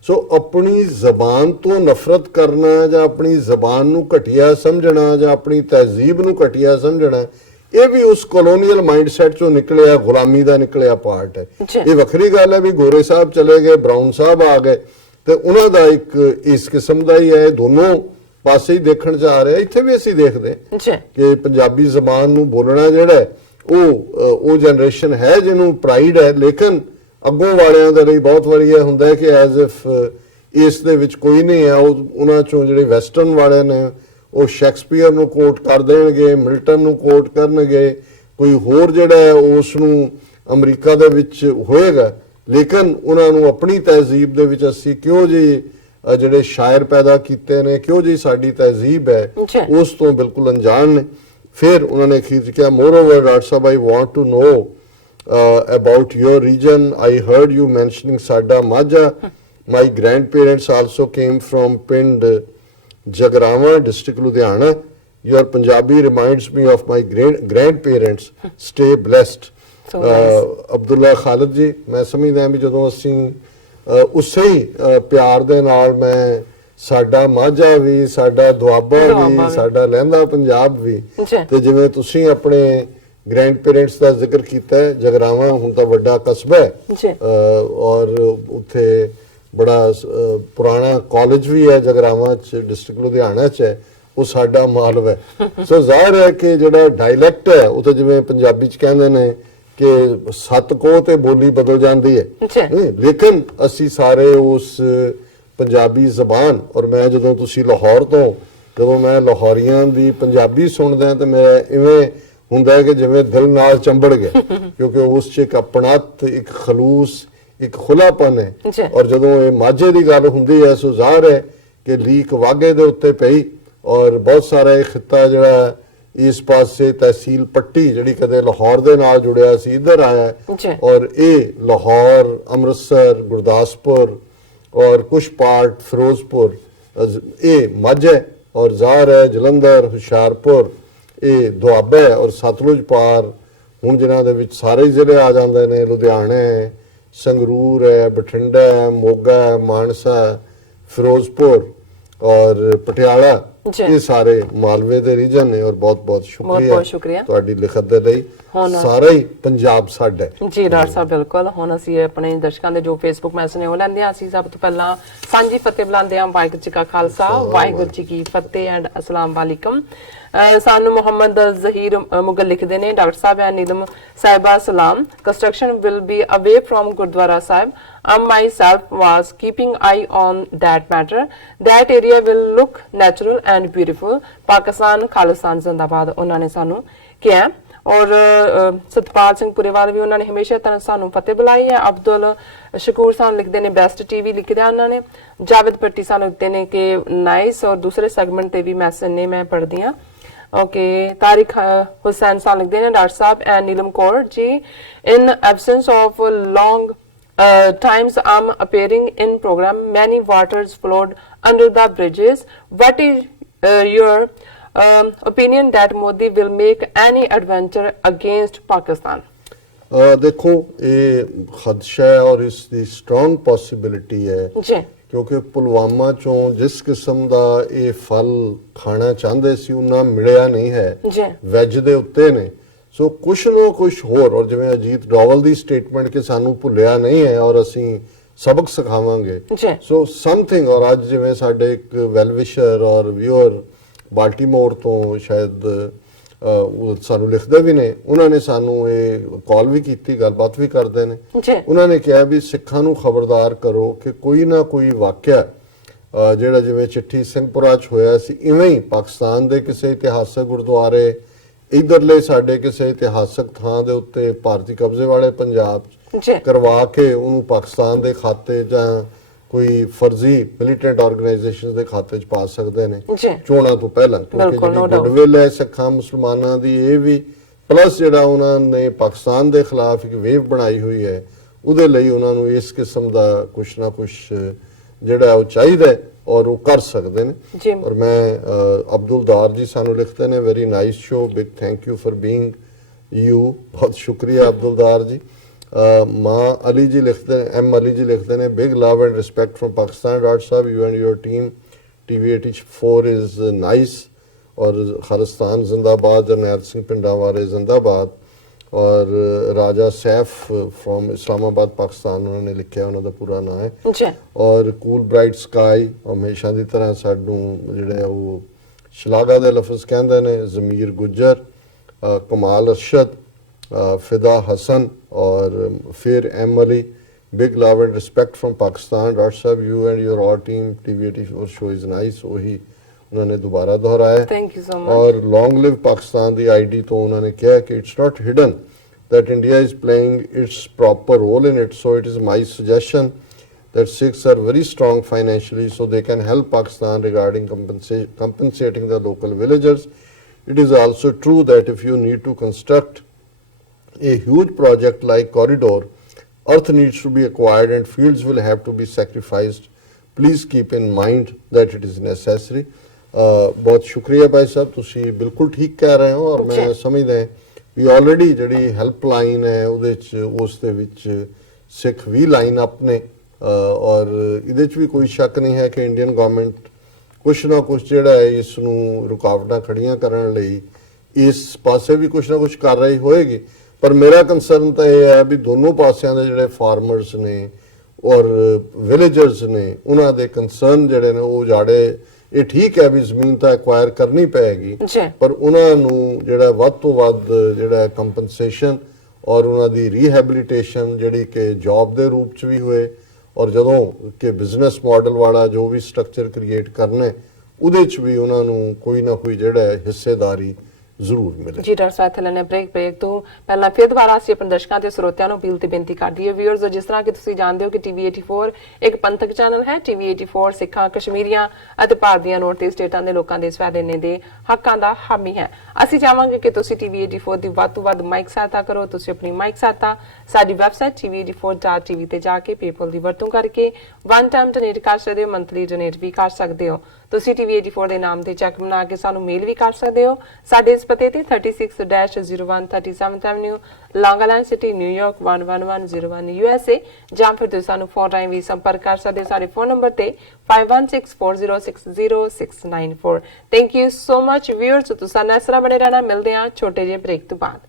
ਸੋ ਆਪਣੀ ਜ਼ਬਾਨ ਤੋਂ ਨਫ਼ਰਤ ਕਰਨਾ ਜਾਂ ਆਪਣੀ ਜ਼ਬਾਨ ਨੂੰ ਘਟੀਆ ਸਮਝਣਾ ਜਾਂ ਆਪਣੀ ਤਹਿਜ਼ੀਬ ਨੂੰ ਘਟੀਆ ਸਮਝਣਾ, ਇਹ ਵੀ ਉਸ ਕਲੋਨੀਅਲ ਮਾਈਂਡਸੈਟ ਚੋਂ ਨਿਕਲਿਆ, ਗੁਲਾਮੀ ਦਾ ਨਿਕਲਿਆ ਪਾਰਟ ਹੈ। ਇਹ ਵੱਖਰੀ ਗੱਲ ਹੈ ਵੀ ਗੋਰੇ ਸਾਹਿਬ ਚਲੇ ਗਏ, ਬਰਾਊਨ ਸਾਹਿਬ ਆ ਗਏ, ਤੇ ਉਹਨਾਂ ਦਾ ਇੱਕ ਇਸ ਕਿਸਮ ਦਾ ਹੀ ਹੈ, ਦੋਨੋਂ ਪਾਸੇ ਹੀ ਦੇਖਣ ਚ ਆ ਰਿਹਾ। ਇੱਥੇ ਵੀ ਅਸੀਂ ਦੇਖਦੇ ਕਿ ਪੰਜਾਬੀ ਜ਼ਬਾਨ ਨੂੰ ਬੋਲਣਾ ਜਿਹੜਾ ਉਹ ਜਨਰੇਸ਼ਨ ਹੈ ਜਿਹਨੂੰ ਪ੍ਰਾਈਡ ਹੈ, ਲੇਕਿਨ ਅੱਗੋਂ ਵਾਲਿਆਂ ਦੇ ਲਈ ਬਹੁਤ ਵਾਰੀ ਇਹ ਹੁੰਦਾ ਹੈ ਕਿ ਐਜ਼ ਇਫ ਇਸ ਦੇ ਵਿੱਚ ਕੋਈ ਨਹੀਂ ਹੈ। ਉਹਨਾਂ ਚੋਂ ਜਿਹੜੇ ਵੈਸਟਰਨ ਵਾਲੇ ਨੇ ਉਹ ਸ਼ੈਕਸਪੀਅਰ ਨੂੰ ਕੋਟ ਕਰ ਦੇਣਗੇ, ਮਿਲਟਨ ਨੂੰ ਕੋਟ ਕਰਨਗੇ, ਕੋਈ ਹੋਰ ਜਿਹੜਾ ਹੈ ਉਸ ਨੂੰ ਅਮਰੀਕਾ ਦੇ ਵਿੱਚ ਹੋਏਗਾ, ਲੇਕਿਨ ਉਹਨਾਂ ਨੂੰ ਆਪਣੀ ਤਹਿਜ਼ੀਬ ਦੇ ਵਿੱਚ ਅਸੀਂ ਕਿਉਂ ਜੀ ਜਿਹੜੇ ਸ਼ਾਇਰ ਪੈਦਾ ਕੀਤੇ ਨੇ, ਕਿਉਂ ਜੀ ਸਾਡੀ ਤਹਿਜ਼ੀਬ ਹੈ, ਉਸ ਤੋਂ ਬਿਲਕੁਲ ਅਣਜਾਣ ਨੇ। ਫਿਰ ਉਹਨਾਂ ਨੇ ਅਖੀਰ 'ਚ ਕਿਹਾ, moreover doctor sahib, I want to know about your region. I heard you mentioning Sada Majha. My grandparents also came from Pind Jagrama, district Ludhiana. Your Punjabi reminds me of my grandparents. Stay blessed. Abdullah Khalid ji, मैं समझदा भी ਜਦੋਂ ਅਸੀਂ ਉਸੇ ਹੀ ਪਿਆਰ ਦੇ ਨਾਲ ਮੈਂ ਸਾਡਾ ਮਾਝਾ ਵੀ, ਸਾਡਾ ਦੁਆਬਾ ਵੀ, ਸਾਡਾ ਲਹਿੰਦਾ ਪੰਜਾਬ ਵੀ, ਤੇ ਜਿਵੇਂ ਤੁਸੀਂ ਆਪਣੇ ਗ੍ਰੈਂਡ ਪੇਰੈਂਟਸ ਦਾ ਜ਼ਿਕਰ ਕੀਤਾ ਹੈ, ਜਗਰਾਵਾਂ ਹੁਣ ਤਾਂ ਵੱਡਾ ਕਸਬਾ ਹੈ ਔਰ ਉੱਥੇ ਬੜਾ ਪੁਰਾਣਾ ਕਾਲਜ ਵੀ ਹੈ ਜਗਰਾਵਾਂ ਚ, ਡਿਸਟ੍ਰਿਕਟ ਲੁਧਿਆਣਾ ਚ ਹੈ, ਉਹ ਸਾਡਾ ਮਾਲਵਾ ਹੈ। ਸੋ ਜ਼ਾਹਿਰ ਹੈ ਕਿ ਜਿਹੜਾ ਡਾਇਲੈਕਟ ਹੈ ਉਹ ਤਾਂ ਜਿਵੇਂ ਪੰਜਾਬੀ ਚ ਕਹਿੰਦੇ ਨੇ ਕਿ 7 ਕੋਹ ਤੇ ਬੋਲੀ ਬਦਲ ਜਾਂਦੀ ਹੈ, ਲੇਕਿਨ ਅਸੀਂ ਸਾਰੇ ਉਸ ਪੰਜਾਬੀ ਜ਼ਬਾਨ, ਔਰ ਮੈਂ ਜਦੋਂ ਤੁਸੀਂ ਲਾਹੌਰ ਤੋਂ, ਜਦੋਂ ਮੈਂ ਲਾਹੌਰੀਆਂ ਦੀ ਪੰਜਾਬੀ ਸੁਣਦਾ ਤੇ ਮੇਰਾ ਇਵੇਂ ਹੁੰਦਾ ਹੈ ਕਿ ਜਿਵੇਂ ਦਿਲ ਨਾਲ ਚੰਬੜ ਗਿਆ ਕਿਉਂਕਿ ਉਸ 'ਚ ਇੱਕ ਆਪਣਤ, ਇੱਕ ਖਲੂਸ, ਇੱਕ ਖੁੱਲਾਪਨ ਹੈ। ਔਰ ਜਦੋਂ ਇਹ ਮਾਝੇ ਦੀ ਗੱਲ ਹੁੰਦੀ ਹੈ ਸੋ ਜ਼ਾਹਰ ਹੈ ਕਿ ਲੀਕ ਵਾਗੇ ਦੇ ਉੱਤੇ ਪਈ ਔਰ ਬਹੁਤ ਸਾਰਾ ਇਹ ਖਿੱਤਾ ਜਿਹੜਾ ਇਸ ਪਾਸੇ ਤਹਿਸੀਲ ਪੱਟੀ ਜਿਹੜੀ ਕਦੇ ਲਾਹੌਰ ਦੇ ਨਾਲ ਜੁੜਿਆ ਸੀ ਇੱਧਰ ਆਇਆ ਔਰ ਇਹ ਲਾਹੌਰ, ਅੰਮ੍ਰਿਤਸਰ, ਗੁਰਦਾਸਪੁਰ ਔਰ ਕੁਛ ਪਾਰਟ ਫਿਰੋਜ਼ਪੁਰ ਇਹ ਮਾਝੇ ਔਰ ਜ਼ਾਹਰ ਹੈ ਜਲੰਧਰ, ਹੁਸ਼ਿਆਰਪੁਰ, ਇਹ ਦੁਆਬਾ ਔਰ ਸਤਲੁਜ ਪਾਰ ਹੁਣ ਜਿਨ੍ਹਾਂ ਦੇ ਵਿੱਚ ਸਾਰੇ ਜ਼ਿਲ੍ਹੇ ਆ ਜਾਂਦੇ ਨੇ, ਲੁਧਿਆਣਾ ਹੈ, ਸੰਗਰੂਰ ਹੈ, ਬਠਿੰਡਾ ਹੈ, ਮੋਗਾ ਹੈ, ਮਾਨਸਾ ਹੈ, ਫਿਰੋਜ਼ਪੁਰ ਔਰ ਪਟਿਆਲਾ, ਇਹ ਸਾਰੇ ਮਾਲਵੇ ਦੇ ਰੀਜਨ ਨੇ। ਔਰ ਬਹੁਤ ਬਹੁਤ ਸ਼ੁਕਰੀਆ ਤੁਹਾਡੀ ਲਿਖਤ ਦੇ ਲਈ। ਸਾਰਾ ਹੀ ਪੰਜਾਬ ਸਾਡਾ ਜੀ ਡਾਕਟਰ ਸਾਹਿਬ ਬਿਲਕੁਲ। ਹੁਣ ਅਸੀਂ ਆਪਣੇ ਦਰਸ਼ਕਾਂ ਦੇ ਜੋ ਫੇਸਬੁੱਕ ਮੈਸੇਜ ਨੇ ਉਹ ਲੈਂਦੇ ਹਾਂ। ਅਸੀਂ ਸਭ ਤੋਂ ਪਹਿਲਾਂ ਸਾਂਝੀ ਫਤਿਹ ਬੁਲਾਉਂਦੇ ਹਾਂ। ਵਾਹਿਗੁਰੂ ਜੀ ਕਾ ਖਾਲਸਾ, ਵਾਹਿਗੁਰੂ ਜੀ ਕੀ ਫਤਿਹ ਐਂਡ ਅਸਲਾਮ ਵਾਲੇਕਮ। ਸਾਨੂੰ ਮੁਹੰਮਦ ਜ਼ਹੀਰ ਮੁਗਲ ਲਿਖਦੇ ਨੇ, ਡਾਕਟਰ ਸਾਹਿਬ ਐਂਡ ਨੀਲਮ ਸਾਹਿਬਾ ਸਲਾਮ। ਕੰਸਟਰਕਸ਼ਨ ਵਿਲ ਬੀ ਅਵੇ firm Gurdwara Sahib. I myself was keeping eye on that matter. That area will look natural and beautiful. Pakistan Khalistan Zindabad ਉਹਨਾਂ ਨੇ ਸਾਨੂੰ ਕਿਹਾ। ਔਰ ਸਤਪਾਲ ਸਿੰਘ ਪੁਰੇਵਾਲ ਵੀ ਉਹਨਾਂ ਨੇ ਹਮੇਸ਼ਾ ਤਰ੍ਹਾਂ ਸਾਨੂੰ ਫਤਿਹ ਬੁਲਾਈ ਹੈ। ਅਬਦੁਲ ਸ਼ਕੂਰ ਸਾਨੂੰ ਲਿਖਦੇ ਨੇ ਬੈਸਟ ਟੀਵੀ ਲਿਖਦੇ ਉਹਨਾਂ ਨੇ। ਜਾਵੇਦ ਪੱਟੀ ਸਾਨੂੰ ਲਿਖਦੇ ਨੇ ਕਿ ਨਾਈਸ। ਔਰ ਦੂਸਰੇ ਸੈਗਮੈਂਟ ਤੇ ਵੀ ਮੈਸੇਜ ਨੇ ਮੈਂ ਪੜ੍ਹਦੀ ਹਾਂ। ਓਕੇ, ਤਾਰਿਕ ਹੁਸੈਨ ਸਾਨੂੰ ਲਿਖਦੇ ਨੇ ਡਾਕਟਰ ਸਾਹਿਬ and Neelam Kaur ji, in absence of long times I'm appearing in program, many waters flowed under the bridges. What is your opinion that Modi will make any adventure against Pakistan? देखो ये खदशा है और इसकी स्ट्रॉन्ग पॉसिबिलिटी है जी, क्योंकि पुलवामा चों जिस किस्म का ये फल खाना चाहते सी उन्ना मिलिया नहीं है जी, वैज दे उत्ते ने। सो कुछ ना कुछ होर और जिवें अजीत डोवल ਦੀ ਸਟੇਟਮੈਂਟ ਕਿ ਸਾਨੂੰ ਭੁੱਲਿਆ ਨਹੀਂ ਹੈ ਔਰ ਅਸੀਂ ਸਬਕ ਸਿਖਾਵਾਂਗੇ। ਸੋ ਸਮਥਿੰਗ ਔਰ ਅੱਜ ਜਿਵੇਂ ਸਾਡੇ ਇੱਕ ਵੈਲਵਿਸ਼ਰ ਔਰ ਵਿਊਅਰ ਬਾਲਟੀਮੋਰ ਤੋਂ ਸ਼ਾਇਦ ਉਹ ਸਾਨੂੰ ਲਿਖਦੇ ਵੀ ਨੇ, ਉਹਨਾਂ ਨੇ ਸਾਨੂੰ ਇਹ ਕਾਲ ਵੀ ਕੀਤੀ, ਗੱਲਬਾਤ ਵੀ ਕਰਦੇ ਨੇ। ਉਹਨਾਂ ਨੇ ਕਿਹਾ ਵੀ ਸਿੱਖਾਂ ਨੂੰ ਖਬਰਦਾਰ ਕਰੋ ਕਿ ਕੋਈ ਨਾ ਕੋਈ ਵਾਕਿਆ ਜਿਹੜਾ ਜਿਵੇਂ ਚਿੱਠੀ ਸਿੰਘਪੁਰਾ 'ਚ ਹੋਇਆ ਸੀ ਇਵੇਂ ਹੀ ਪਾਕਿਸਤਾਨ ਦੇ ਕਿਸੇ ਇਤਿਹਾਸਕ ਗੁਰਦੁਆਰੇ ਇਧਰਲੇ ਸਾਡੇ ਕਿਸੇ ਇਤਿਹਾਸਕ ਥਾਂ ਦੇ ਉੱਤੇ ਭਾਰਤੀ ਕਬਜ਼ੇ ਵਾਲੇ ਪੰਜਾਬ ਕਰਵਾ ਕੇ ਉਹਨੂੰ ਪਾਕਿਸਤਾਨ ਦੇ ਖਾਤੇ ਜਾਂ ਕੋਈ ਫਰਜ਼ੀ ਮਿਲੀਟੈਂਟ ਆਰਗੇਨਾਈਜੇਸ਼ਨਸ ਦੇ ਖਾਤੇ 'ਚ ਪਾ ਸਕਦੇ ਨੇ ਚੋਣਾਂ ਤੋਂ ਪਹਿਲਾਂ, ਕਿਉਂਕਿ ਜਿਹੜੀ ਗੁੱਡਵਿਲ ਹੈ ਸਿੱਖਾਂ ਮੁਸਲਮਾਨਾਂ ਦੀ ਇਹ ਵੀ ਪਲੱਸ ਜਿਹੜਾ ਉਹਨਾਂ ਨੇ ਪਾਕਿਸਤਾਨ ਦੇ ਖਿਲਾਫ ਇੱਕ ਵੇਵ ਬਣਾਈ ਹੋਈ ਹੈ ਉਹਦੇ ਲਈ ਉਹਨਾਂ ਨੂੰ ਇਸ ਕਿਸਮ ਦਾ ਕੁਛ ਨਾ ਕੁਛ ਜਿਹੜਾ ਉਹ ਚਾਹੀਦਾ ਹੈ और वो कर सकते हैं। और मैं अब्दुल दार जी सानू लिखते हैं very nice show, big thank you for being you, बहुत शुक्रिया अब्दुल दार जी। माँ अली जी लिखते हैं, एम अली जी लिखते हैं big love and respect from Pakistan doctor साहब, you and your team TV 84 is nice. और खालिस्तान जिंदाबाद, जरनैल सिंह पिंडावारे जिंदाबाद। और राजा सैफ फ्रॉम इस्लामाबाद पाकिस्तान उन्होंने लिखा, उन्होंने पूरा नाम है। और कूल ब्राइट स्काई हमेशा की तरह सानू जिहड़े वो शलाघा दे लफ्ज़ कहंदे ने, ज़मीर गुज्जर, कमाल अरशद, फिदा हसन और फिर M Ali, big love and respect from Pakistan doctor साहब, you and your all team TV 84 show is nice. वही उन्होंने दोबारा दोहराया। Thank you so much. और long live Pakistan the ID तो उन्होंने कहा कि it's not hidden that India is playing its proper role in it, so it is my suggestion that Sikhs are very strong financially so they can help Pakistan regarding compensating the local villagers. It is also true that if you need to construct a huge project like corridor, earth needs to be acquired and fields will have to be sacrificed. Please keep in mind that it is necessary. बहुत शुक्रिया भाई साहब, तुसी बिल्कुल ठीक कह रहे हो। और मैं समझदा है ਵੀ ਆਲਰੇਡੀ ਜਿਹੜੀ ਹੈਲਪਲਾਈਨ ਹੈ ਉਹਦੇ 'ਚ ਉਸ ਦੇ ਵਿੱਚ ਸਿੱਖ ਵੀ ਲਾਈਨ ਅਪ ਨੇ ਔਰ ਇਹਦੇ 'ਚ ਵੀ ਕੋਈ ਸ਼ੱਕ ਨਹੀਂ ਹੈ ਕਿ ਇੰਡੀਅਨ ਗਵਰਨਮੈਂਟ ਕੁਛ ਨਾ ਕੁਛ ਜਿਹੜਾ ਹੈ ਇਸ ਨੂੰ ਰੁਕਾਵਟਾਂ ਖੜੀਆਂ ਕਰਨ ਲਈ ਇਸ ਪਾਸੇ ਵੀ ਕੁਛ ਨਾ ਕੁਛ ਕਰ ਰਹੀ ਹੋਏਗੀ। ਪਰ ਮੇਰਾ ਕੰਸਰਨ ਤਾਂ ਇਹ ਹੈ ਵੀ ਦੋਨੋਂ ਪਾਸਿਆਂ ਦੇ ਜਿਹੜੇ ਫਾਰਮਰਸ ਨੇ ਔਰ ਵਿਲੇਜਰਸ ਨੇ ਉਹਨਾਂ ਦੇ ਕੰਸਰਨ ਜਿਹੜੇ ਨੇ ਉਹ ਜਾੜੇ ਇਹ ਠੀਕ ਹੈ ਵੀ ਜ਼ਮੀਨ ਤਾਂ ਐਕਵਾਇਰ ਕਰਨੀ ਪਏਗੀ ਪਰ ਉਹਨਾਂ ਨੂੰ ਜਿਹੜਾ ਵੱਧ ਤੋਂ ਵੱਧ ਜਿਹੜਾ ਕੰਪਨਸੇਸ਼ਨ ਔਰ ਉਹਨਾਂ ਦੀ ਰੀਹੈਬਿਲਿਟੇਸ਼ਨ ਜਿਹੜੀ ਕਿ ਜੌਬ ਦੇ ਰੂਪ 'ਚ ਵੀ ਹੋਏ ਔਰ ਜਦੋਂ ਕਿ ਬਿਜ਼ਨਸ ਮਾਡਲ ਵਾਲਾ ਜੋ ਵੀ ਸਟਰਕਚਰ ਕ੍ਰੀਏਟ ਕਰਨਾ ਉਹਦੇ 'ਚ ਵੀ ਉਹਨਾਂ ਨੂੰ ਕੋਈ ਨਾ ਕੋਈ ਜਿਹੜਾ ਹਿੱਸੇਦਾਰੀ ਜ਼ਰੂਰ ਮਿਲੇ। ਜੀ ਡਾਕਟਰ ਸਾਹਿਬ ਥੱਲੇ ਨੇ ਬ੍ਰੇਕ ਤੋਂ ਪਹਿਲਾਂ ਫਿਰ ਦੁਬਾਰਾ ਅਸੀਂ ਆਪਣੇ ਦਰਸ਼ਕਾਂ ਤੇ ਸਰੋਤਿਆਂ ਨੂੰ ਅਪੀਲ ਤੇ ਬੇਨਤੀ ਕਰਦੀ ਹੈ ਵਿਊਅਰਸ, ਜਿਸ ਤਰ੍ਹਾਂ ਕਿ ਤੁਸੀਂ ਜਾਣਦੇ ਹੋ ਕਿ ਟੀਵੀ 84 ਇੱਕ ਪੰਥਕ ਚੈਨਲ ਹੈ। ਟੀਵੀ 84 ਸਿੱਖਾਂ, ਕਸ਼ਮੀਰੀਆਂ ਅਤੇ ਭਾਰਤ ਦੀਆਂ ਨੌਰਥ ਈਸਟ ਸਟੇਟਾਂ ਦੇ ਲੋਕਾਂ ਦੇ ਸਵੈਦੇਨੇ ਦੇ ਹੱਕਾਂ ਦਾ ਹਾਮੀ ਹੈ। ਅਸੀਂ ਚਾਹਾਂਗੇ ਕਿ ਤੁਸੀਂ ਟੀਵੀ 84 ਦੀ ਵੱਧ ਤੋਂ ਵੱਧ ਮਾਈਕ ਸਹਾਇਤਾ ਕਰੋ। ਤੁਸੀਂ ਆਪਣੀ ਮਾਈਕ ਸਹਾਇਤਾ ਸਾਡੀ ਵੈਬਸਾਈਟ tv84.tv ਤੇ ਜਾ ਕੇ ਪੇਪਲ ਦੀ ਵਰਤੋਂ ਕਰਕੇ ਵਨ ਟਾਈਮ ਡੋਨੇਟ ਕਰ ਸਕਦੇ ਹੋ, ਮੰਥਲੀ ਡੋਨੇਟ ਵੀ ਕਰ ਸਕਦੇ ਹੋ। ਤੁਸੀਂ ਟੀਵੀ 84 ਦੇ ਨਾਮ ਤੇ ਚੈੱਕ ਬਣਾ ਕੇ ਸਾਨੂੰ ਮੇਲ ਵੀ ਕਰ ਸਕਦੇ ਹੋ। ਸਾਡੇ ਇਸ ਪਤੇ ਤੇ 36-01 37th ਐਵਨਿਊ, ਲੌਂਗ ਆਈਲੈਂਡ ਸਿਟੀ, ਨਿਊਯਾਰਕ 11101 USA, ਜਾਂ ਫਿਰ ਤੁਸੀਂ ਸਾਨੂੰ ਫੋਨ ਰਾਹੀਂ ਵੀ ਸੰਪਰਕ ਕਰ ਸਕਦੇ ਹੋ ਸਾਡੇ ਫੋਨ ਨੰਬਰ ਤੇ 5164060694। Thank you so much viewers, ਤੁਸੀਂ ਨਾਲ ਇਸ ਤਰ੍ਹਾਂ ਬਣੇ ਰਹਿਣਾ। ਮਿਲਦੇ ਹਾਂ ਛੋਟੇ ਜਿਹੇ ਬ੍ਰੇਕ ਤੋਂ ਬਾਅਦ।